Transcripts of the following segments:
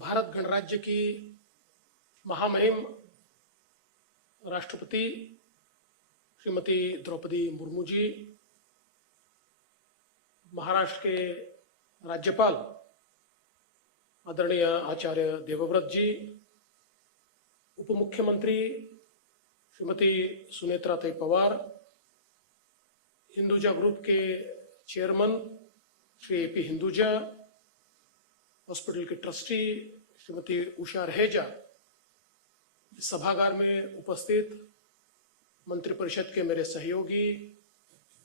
भारत गणराज्य की महामहिम राष्ट्रपति श्रीमती द्रौपदी मुर्मू जी, महाराष्ट्र के राज्यपाल आदरणीय आचार्य देवव्रत जी, उप मुख्यमंत्री श्रीमती सुनेत्राताई पवार, हिंदुजा ग्रुप के chairman Shri A P. Hinduja, hospital के ट्रस्टी श्रीमती उषा रहेजा, सभागार में उपस्थित मंत्रिपरिषद के मेरे सहयोगी,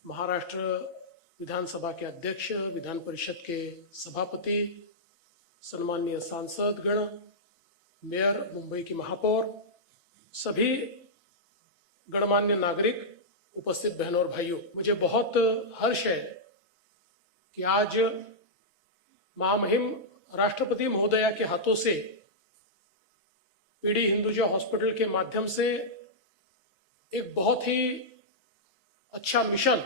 महाराष्ट्र विधानसभा के अध्यक्ष, विधान परिषद के सभापति, सम्माननीय सांसद गण, मेयर मुंबई की महापौर, सभी गणमान्य नागरिक, उपस्थित बहनों और भाइयों, मुझे बहुत हर्ष है कि आज महामहिम राष्ट्रपति महोदया के हाथों से पीडी हिंदुजा हॉस्पिटल के माध्यम से एक बहुत ही अच्छा mission,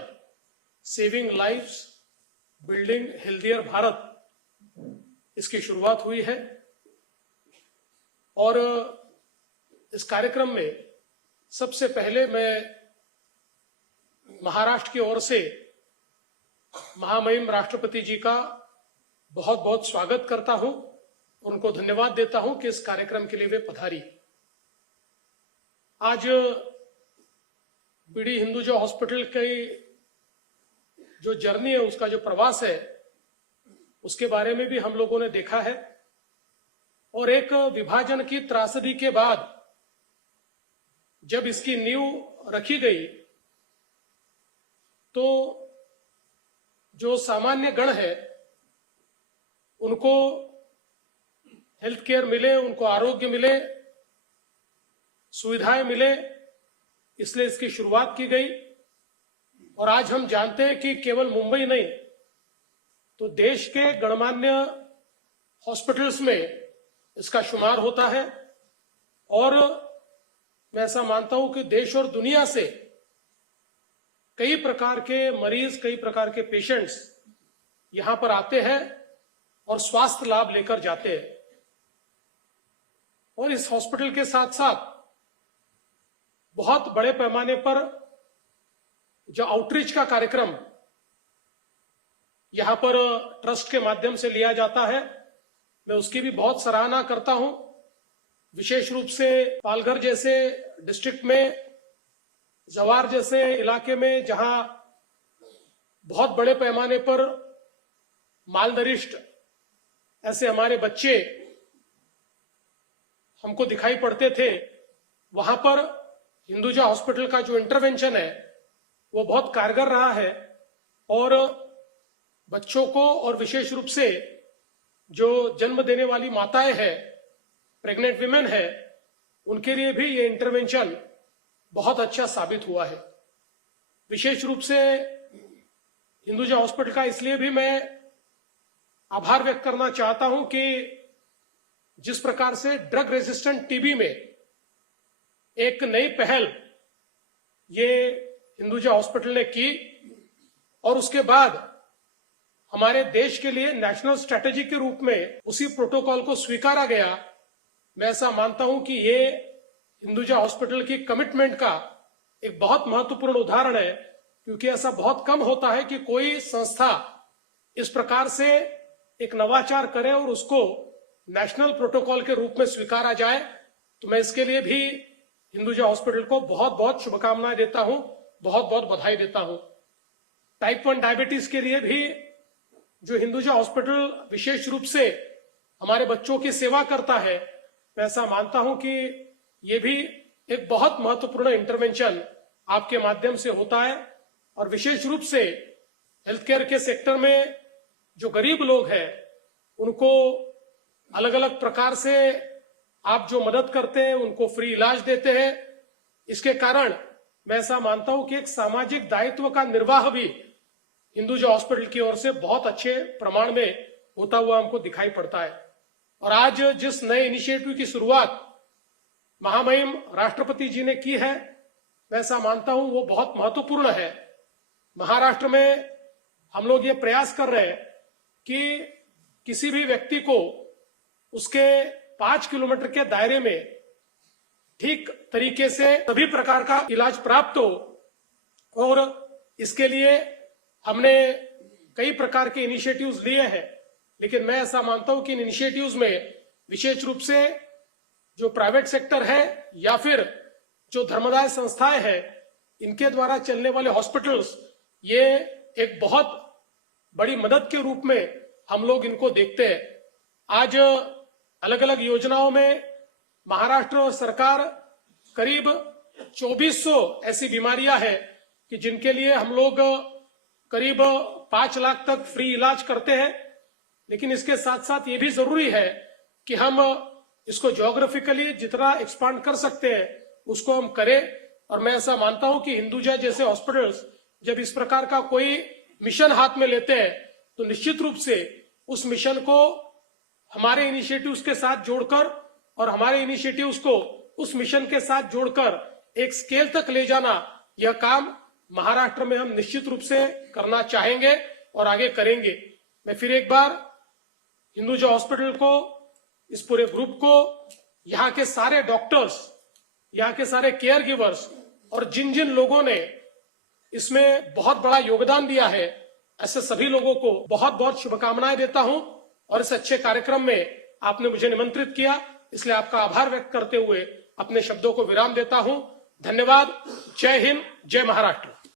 saving lives building healthier Bharat, इसकी शुरुआत हुई है। और इस कार्यक्रम में सबसे पहले मैं महाराष्ट्र की ओर से महामहिम राष्ट्रपति जी का बहुत बहुत स्वागत करता हूं, उनको धन्यवाद देता हूं कि इस कार्यक्रम के लिए वे पधारी। आज पीडी हिंदुजा हॉस्पिटल की जो जर्नी है, उसका जो प्रवास है, उसके बारे में भी हम लोगों ने देखा है। और एक विभाजन की त्रासदी के बाद जब इसकी नींव रखी गई तो जो सामान्य गण है उनको हेल्थ केयर मिले, उनको आरोग्य मिले, सुविधाएं मिले, इसलिए इसकी शुरुआत की गई। और आज हम जानते हैं कि केवल मुंबई नहीं तो देश के गणमान्य हॉस्पिटल्स में इसका शुमार होता है। और मैं ऐसा मानता हूं कि देश और दुनिया से कई प्रकार के मरीज, कई प्रकार के पेशेंट्स यहां पर आते हैं और स्वास्थ्य लाभ लेकर जाते हैं। और इस हॉस्पिटल के साथ साथ बहुत बड़े पैमाने पर जो आउटरीच का कार्यक्रम यहां पर ट्रस्ट के माध्यम से लिया जाता है, मैं उसकी भी बहुत सराहना करता हूं। विशेष रूप से पालघर जैसे डिस्ट्रिक्ट में, जवार जैसे इलाके में, जहां बहुत बड़े पैमाने पर मालनरिश्ड ऐसे हमारे बच्चे हमको दिखाई पड़ते थे, वहां पर हिंदुजा हॉस्पिटल का जो इंटरवेंशन है वो बहुत कारगर रहा है। और बच्चों को, और विशेष रूप से जो जन्म देने वाली माताएं हैं, प्रेग्नेंट विमेन है, उनके लिए भी ये इंटरवेंशन बहुत अच्छा साबित हुआ है। विशेष रूप से हिंदुजा हॉस्पिटल का इसलिए भी मैं आभार व्यक्त करना चाहता हूं कि जिस प्रकार से ड्रग रेजिस्टेंट टीबी में एक नई पहल ये हिंदुजा हॉस्पिटल ने की और उसके बाद हमारे देश के लिए नेशनल स्ट्रेटेजी के रूप में उसी प्रोटोकॉल को स्वीकारा गया, मैं ऐसा मानता हूं कि ये हिंदुजा हॉस्पिटल की कमिटमेंट का एक बहुत महत्वपूर्ण उदाहरण है। क्योंकि ऐसा बहुत कम होता है कि कोई संस्था इस प्रकार से एक नवाचार करे और उसको नेशनल प्रोटोकॉल के रूप में स्वीकारा जाए। तो मैं इसके लिए भी हिंदुजा हॉस्पिटल को बहुत बहुत शुभकामनाएं देता हूं, बहुत बहुत बधाई देता हूं। टाइप 1 डायबिटीज के लिए भी जो हिंदुजा हॉस्पिटल विशेष रूप से हमारे बच्चों की सेवा करता है, मैं ऐसा मानता हूं कि ये भी एक बहुत महत्वपूर्ण इंटरवेंशन आपके माध्यम से होता है। और विशेष रूप से हेल्थ केयर के सेक्टर में जो गरीब लोग हैं उनको अलग अलग प्रकार से आप जो मदद करते हैं, उनको फ्री इलाज देते हैं। इसके कारण मैं ऐसा मानता हूं कि एक सामाजिक दायित्व का निर्वाह भी हिंदुजा हॉस्पिटल की ओर से बहुत अच्छे प्रमाण में होता हुआ हमको दिखाई पड़ता है। और आज जिस नए इनिशिएटिव की शुरुआत महामहिम राष्ट्रपति जी ने की है, मैं ऐसा मानता हूं वो बहुत महत्वपूर्ण है। महाराष्ट्र में हम लोग ये प्रयास कर रहे हैं कि किसी भी व्यक्ति को उसके 5 किलोमीटर के दायरे में ठीक तरीके से सभी प्रकार का इलाज प्राप्त हो। और इसके लिए हमने कई प्रकार के इनिशिएटिव्स लिए हैं, लेकिन मैं ऐसा मानता हूं कि इन इनिशिएटिव्स में विशेष रूप से जो प्राइवेट सेक्टर है या फिर जो धर्मादाय संस्थाएं हैं, इनके द्वारा चलने वाले हॉस्पिटल्स, ये एक बहुत बड़ी मदद के रूप में हम लोग इनको देखते हैं। आज अलग अलग योजनाओं में महाराष्ट्र सरकार करीब 2400 ऐसी बीमारियां हैं कि जिनके लिए हम लोग करीब 5 लाख तक फ्री इलाज करते हैं। लेकिन इसके साथ साथ ये भी जरूरी है कि हम इसको ज्योग्राफिकली जितना एक्सपांड कर सकते हैं उसको हम करें। और मैं ऐसा मानता हूं कि हिंदुजा जैसे हॉस्पिटल्स जब इस प्रकार का कोई मिशन हाथ में लेते हैं तो निश्चित रूप से उस मिशन को हमारे इनिशिएटिव्स के साथ जोड़कर और हमारे इनिशिएटिव्स को उस मिशन के साथ जोड़कर एक स्केल तक ले जाना, यह काम महाराष्ट्र में हम निश्चित रूप से करना चाहेंगे और आगे करेंगे। मैं फिर एक बार हिंदुजा हॉस्पिटल को, इस पूरे ग्रुप को, यहाँ के सारे डॉक्टर्स, यहाँ के सारे केयर गिवर्स और जिन जिन लोगों ने इसमें बहुत बड़ा योगदान दिया है, ऐसे सभी लोगों को बहुत बहुत शुभकामनाएं देता हूं। और इस अच्छे कार्यक्रम में आपने मुझे निमंत्रित किया, इसलिए आपका आभार व्यक्त करते हुए अपने शब्दों को विराम देता हूं। धन्यवाद। जय हिंद, जय महाराष्ट्र।